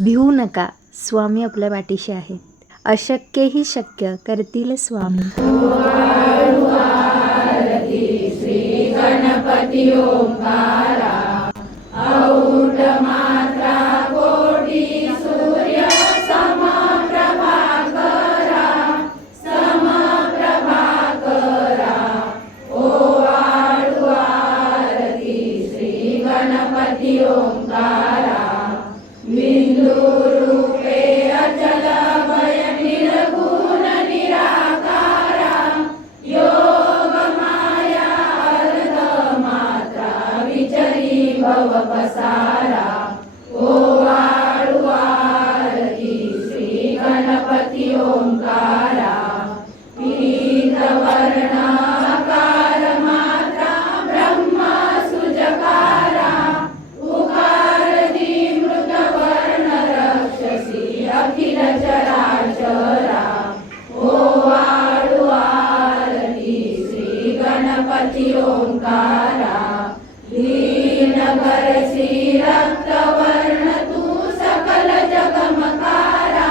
भिवू नका, स्वामी आपल्या पाठीशी आहेत. अशक्यही शक्य करतील स्वामी. श्री गणपती ओंकारा, औढ मात्रा कोटी सूर्य समप्रभा करा, ओ आळू आरती श्री गणपती ओंकारा. बिंदू रूपे अचल भय निर्गुण निराकारा, योग माया अर्ध मात्रा विचरी भव पसारा. ओ आळू आरती श्री गणपती ओंकारा. पीत वर्ण आकार मात्रा ब्रह्म सुजकारा, उकार मृत वर्ण रक्षसी अखिल चराचरा. ओ आळू आरती श्री गणपती ओंकारा. लीन करसी रक्त वर्ण तू सकल जगमकारा,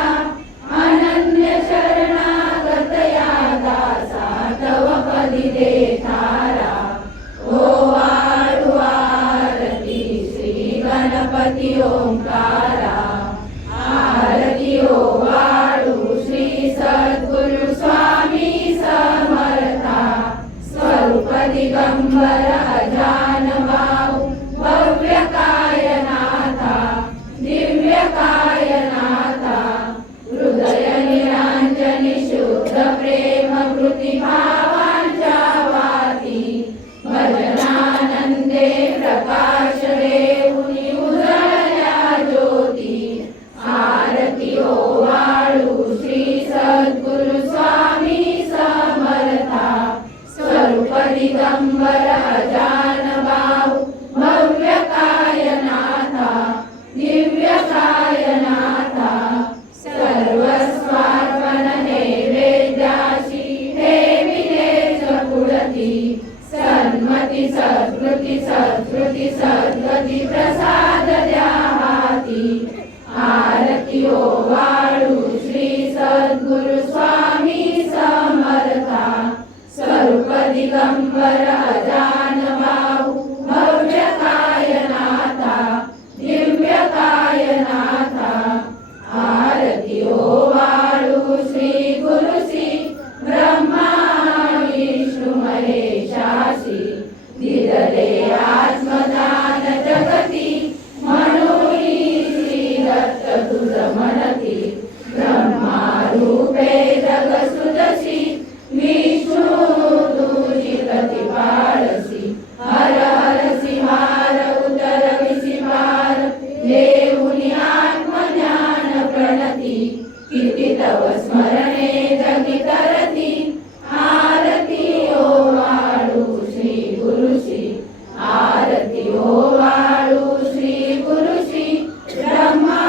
अनन्य शरणागत या दासा तव पदी दे थारा. ओ आळू आरती श्री गणपती ओंकारा. आरती ओ आळू श्री सद्गुरु स्वामी समर्था, स्वरूप दिगंबर अजान बाहू भव्य कायनाथा, दिव्य कायनाथा. हृदय निरांजनी शुद्ध प्रेम वृत्ती भावांच्या वाती, भजनानंदे प्रकाश देऊनी उजळल्या ज्योती. आरती ओ आळू श्री सद्गुरु स्वामी समर्था, स्वरूप दिगंबर अजान बाहू भव्य कायनाथा, दिव्य कायनाथा. सर्वस्वार्पण नैवेद्याशी ठेविलेच पुढती, सन्मती सद्कृती सत्कृती सद्गती प्रसाद द्या हाती. आरती ओ आळू श्री सद्गुरु स्वामी समर्था, स्वरूप दिगंबर अजान बाहू भव्य कायनाथा, दिव्य कायनाथा. आरती ओ आळू श्री गुरुसी ब्रह्मा विष्णू महेशासी, दिदले आत्मदान जगती, म्हणून श्री दत्त तुझ म्हणती. ब्रह्मा रूपे जग सृजसी, विष्णू तुझी प्रतिपाळसी. हर हरसी भार उतरविसी भार, देऊनी आत्मज्ञान प्रणती. किती तव स्मरणे जगी तरती, आरती ओ आळू श्री गुरुसी. आरती ओ आळू श्री गुरुसी, ब्रह्मा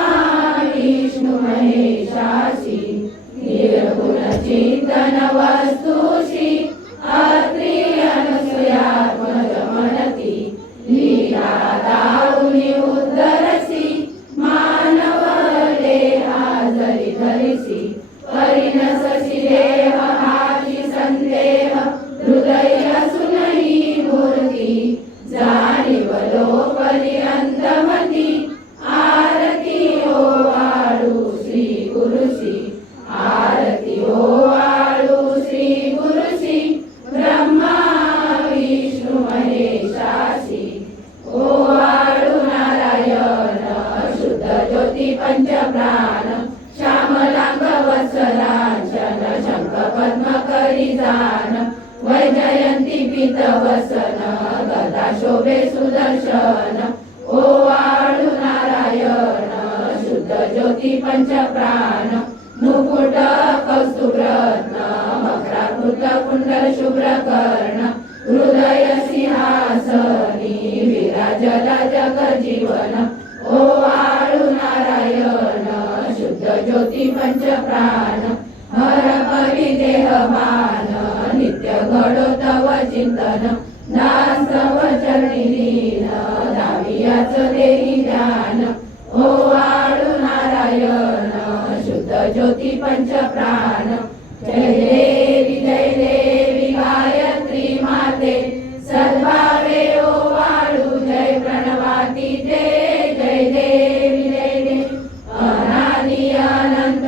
विष्णू महेशासी. निर्गुण चिंतन वस्तुषी, अत्री अनुसयात्मज म्हणती. लीला दाऊनी उद्धरसी, मानव देहा जरी धरिसी. परिणससी देह हाची संदेह, हृदय असूनही मूर्ती. जाणीवलो पर्यंतमती, आरती ओ आळू श्री गुरुसी. आरती ओ आळू श्री गुरुसी, ब्रह्मा विष्णू महेशासी. ओ आळू नारायण शुद्ध ज्योती पंचप्राण, श्यामलांग वत्सलांचन शंख पद्म करी जान. वैजयंती पीत वसन, गदा शोभे सुदर्शन. ओ आळू नारायण शुद्ध ज्योती पंचप्राण, मुकुट कौस्तुभ रत्न मकराकृत कुंडल शुभ्र कर्ण. हृदय सिंहासनी विराजला जग जीवन. ओ आळू नारायण शुद्ध ज्योती पंचप्राण, हर परी देहमान नित्य घडो तव चिंतन. दास तव चरणी लीन, दावियाच देही ध्यान. ओ आळू नारायण नारायण शुद्ध ज्योती पंच प्राण जय देवी गायत्री माते सद्भावे ओवाळू जय प्रणवाती ते जय देवी अनादि अनंत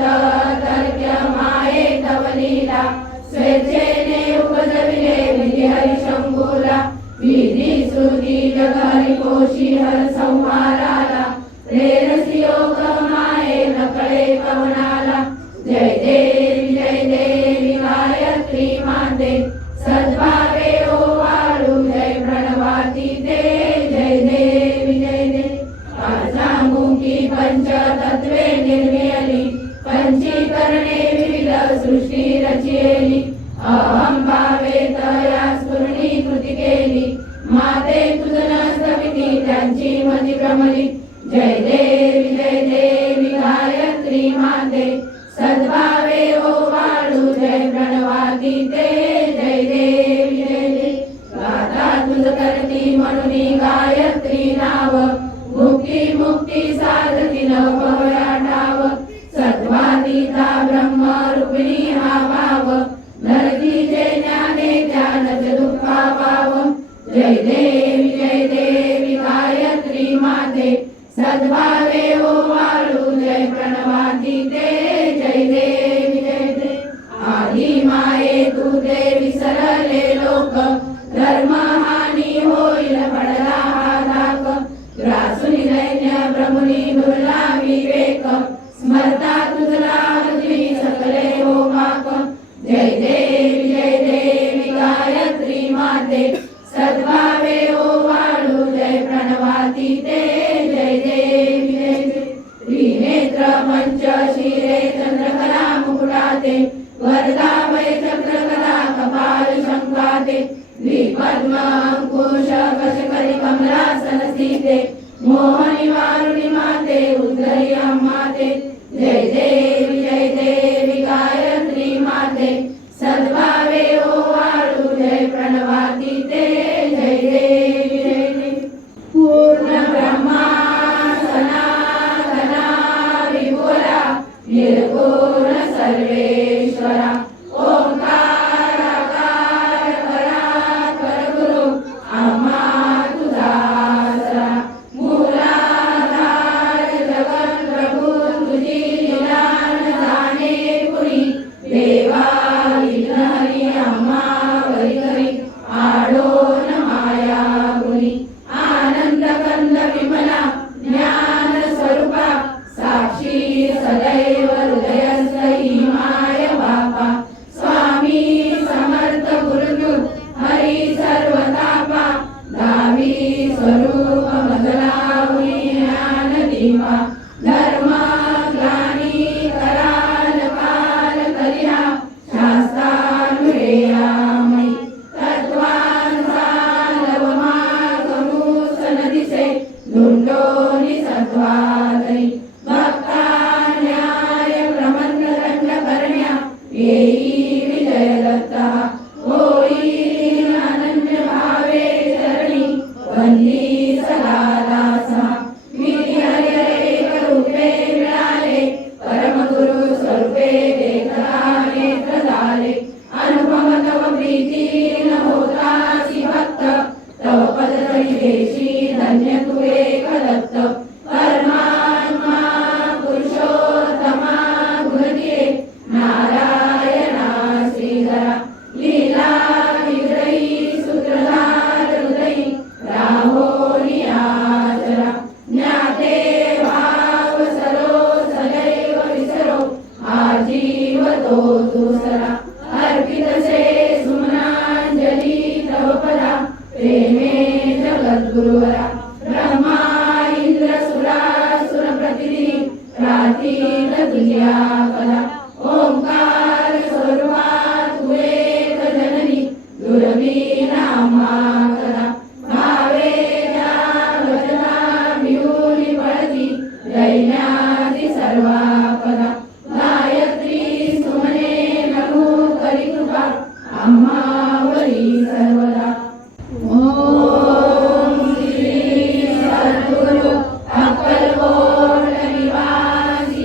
तर्क्य माये तव लीला स्वेच्छेने उपजविले विधी हरिशंभूला विधी श्रुती जग हरिकोशी हर संहाराला प्रेरसी योग माये नकळे पवनाला जय देवी गायत्री माते सद्भावे ओवाळू जय प्रणवाती ते जय देवी पाचामुखी पंचतत्वे निर्मियली पंचीकरणे विविध सृष्टी रचियली अहं भावे तया स्फुरणी कृती केली माते तुझन सविती त्यांची मती भ्रमली जय देवी गायत्री माते सद्भावे ओवाळू जय प्रणवाती ते जय देवी गाथा तुझ करती म्हणून गायत्री नाव मुक्ती साधती नव पवया ठाव सत्वातीता ब्रह्म रूपिणी हा भाव धरती जे ज्ञाने ज्ञानच दुःखा पाव जय देवी गायत्री माते सद्भावे ओवाळू जय प्रणवाती ते जय देवी आधी माये तू देवी सरले लोक धर्म हानी होईल पडला हा धाक ग्रासुनी दैन्य ब्रह्मणी दुर्ला विवेक स्मरता तुझला तुझी सकले हो माक जय देवी गायत्री माते सद्भावे ओवाळू जय प्रणवाती ते जय देवी त्रिनेत्र पंच शिरे चंद्रकला मुकुटाते वरदा वै चक्रकला कपाल शंकाते द्विपद्म अंकुश कशकरी कमलासन स्थिते मोहनी वारुणी माते उद्धरी माते जय देवी गायत्री माते सद्भावे ओवाळू जय प्रणवाती ते जय देवी पूर्ण ब्रह्मा सनातना विपुला निर्गुण सर्वेश्वरा ओंकार आकार परात्पर गुरु आम्हा तुझा आसरा मूलाधार जगत प्रभू तुझी लीला न जाणे कुणी देवा हरी आम्हा वरी आडोन माया गुणी आनंद कंद विमला ज्ञान स्वरूपा साक्षी सदैव हृदयस्थी माय बापा स्वामी समर्थ गुरुदूत हरी सर्वतापा दावी स्वरूप मजलावी ज्ञान दीपा धर्म ग्लानी कराल काल करिया शास्त्रानुरेयामयी तत्वानुसार लवमार्गमुसन दिसे धुंडोनी सत्वादरी भक्ता न्याय प्रमंड दंड करण्या येई विजय दत्ता होई अनन्य भावे चरणी वंदी सदा दासा विधी हरी एक रूपे मिळाले परम गुरु स्वरूपे देखता नेत्र झाले अनुपम तव प्रीती न होतासी भक्त तव पद तरी देशी धन्य तू एक दत्त परमात्मा पुरुषोत्तमा गुणदिये नारायणा श्रीधरा लीला विग्रही सूत्रधार हृदयी राहोनी आचरा ज्ञाते भाव सरो सदैव विसरो आजीव तो दुसरा अर्पितसे सुमनांजली तव पदा प्रेमे जगद्गुरुवरा ब्रह्मा इंद्र सुरासुर प्रतिदिनी रातील तुझ्या कला ओंकार स्वरूपा तू एक जननी दुर्वी नामा कला भावे त्या वचना भिऊनी पळती दैन्यादी सर्वा पदा गायत्री सुमने नमो करी कृपा आम्हावरी सर्वदा ओम श्री सद्गुरु अक्कलकोट निवासी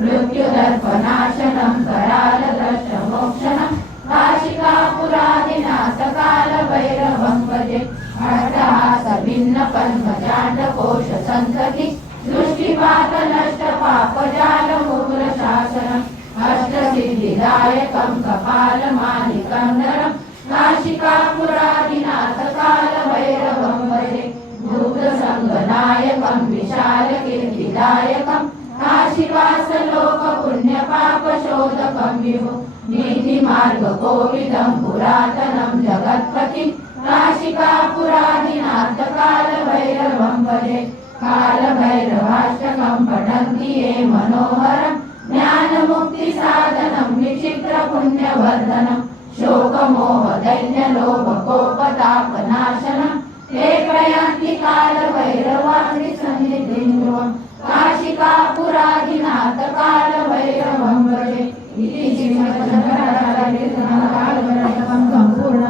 मृत्युदर्पनाशनं करालदर्शमोक्षणं काशिकापुरादिनाथकालभैरवं भजे अट्टहासभिन्नपद्मजाण्डकोशसन्तति दृष्टिपातनष्टपापजालमुग्रशासनम् अष्टसिद्धिदायकं कपालमालिकं नरं काशिकापुरादिनाथकालभैरवं भजे भूतसङ्गनायकं विशालकीर्तिदायकं काशीवासलोकपुण्यपापशोधकं विभो नीतिमार्गकोविदं पुरातनं जगत्पतिं काशिकापुरादिनाथकालभैरवं भजे कालभैरवाष्टकं पठन्ति ये मनोहरं ज्ञानमुक्तिसाधनं विचित्रपुण्यवर्धनं शोकमोहदैन्यलोभकोपतापनाशनं ते प्रयान्ति कालभैरवाग्निसन्निधिं ध्रुवं काशिकापुरादिनाथकालभैरवं भजे इति श्रीमद्शंकराचार्यकालभैरवं संपूर्ण.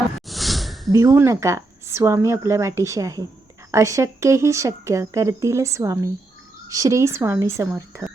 भिवू नका, स्वामी आपल्या पाठीशी आहेत. अशक्यही शक्य करतील स्वामी. श्री स्वामी समर्थ.